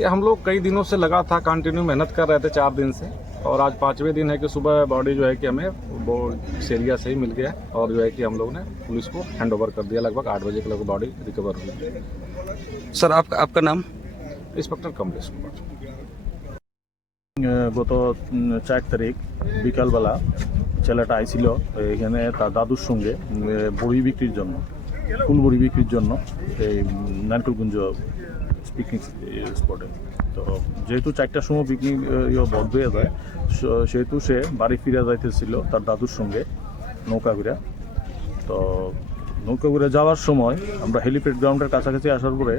ये हम लोग कई दिनों से लगा था, कंटिन्यू मेहनत कर रहे थे 4 दिन से, और आज 5वें दिन है कि सुबह बॉडी जो है कि हमें वो इस एरिया से ही मिल गया, और जो है कि हम लोग ने पुलिस को हैंड ओवर कर दिया। लगभग 8 बजे के लगभग बॉडी रिकवर हुई। सर आपका नाम? इंस्पेक्टर कमलेश कुमार। গত 4 তারিখ বিকালবেলা ছেলেটা আইছিল এখানে তার দাদুর সঙ্গে বড়ি বিক্রির জন্য, ফুল বড়ি বিক্রির জন্য এই নারকেলকুঞ্জ পিকনিক স্পটে। তো যেহেতু 4টার সময় পিকনিক বন্ধ হয়ে যায়, সেহেতু সে বাড়ি ফিরে যাইতেছিল তার দাদুর সঙ্গে নৌকা ঘুরে। তো নৌকা ঘুরে যাওয়ার সময় আমরা হেলিপ্যাড গ্রাউন্ডের কাছাকাছি আসার পরে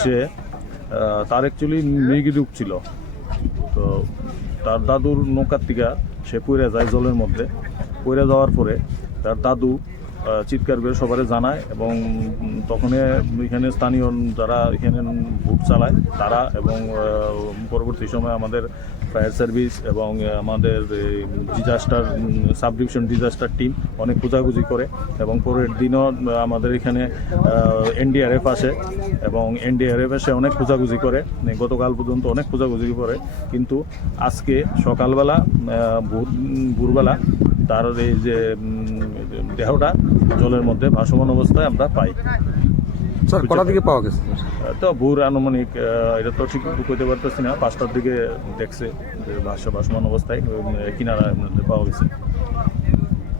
সে তার অ্যাকচুয়ালি মৃগী রূপ ছিল। তো তার দাদুর নৌকার থেকে সে পড়ে যায় জলের মধ্যে। পড়ে যাওয়ার পরে তার দাদু চিৎকার করে সবারে জানায়, এবং তখন এখানে স্থানীয় যারা এখানে বুট চালায় তারা, এবং পরবর্তী সময় আমাদের ফায়ার সার্ভিস এবং আমাদের disaster sub division disaster team অনেক খোঁজাখুঁজি করে, এবং পরের দিনও আমাদের এখানে এনডিআরএফ আসে, এবং এনডিআরএফ এসে অনেক খোঁজাখুঁজি করে। গতকাল পর্যন্ত অনেক খোঁজাখুঁজি করে, কিন্তু আজকে সকালবেলা ভোরবেলা তার এই যে দেহটা জলের মধ্যে ভাসমান অবস্থায় আমরা পাই। স্যার কটা দিকে পাওয়া গেছে? তো ভোর আনুমানিক, এটা তো ঠিক কইতে পারতেছি না, 5টার দিকে দেখছে যে ভাসমান অবস্থায় কিনারার মধ্যে পাওয়া গেছে।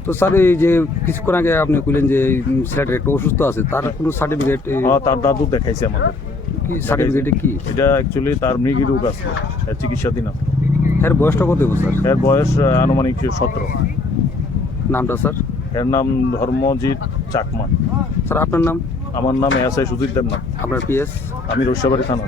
তো স্যার এই যে কিছুক্ষণ আগে আপনি বললেন যে ছেলেটা একটু অসুস্থ আছে, তার কোনো সার্টিফিকেট? তার দাদু দেখাইছে আমাদের। কি সার্টিফিকেটে কি? এটা অ্যাকচুয়ালি তার মৃগী রোগ আছে, চিকিৎসাধীন আছে। এর বয়সটা কত বছর? এর বয়স আনুমানিক 17। নামটা স্যার? এর নাম ধর্মজিৎ চাকমা। স্যার আপনার নাম? আমার নাম এসআই সুজিত দেবনাথ। আপনার পিএস? আমি রসিয়াবাড়ি থানা।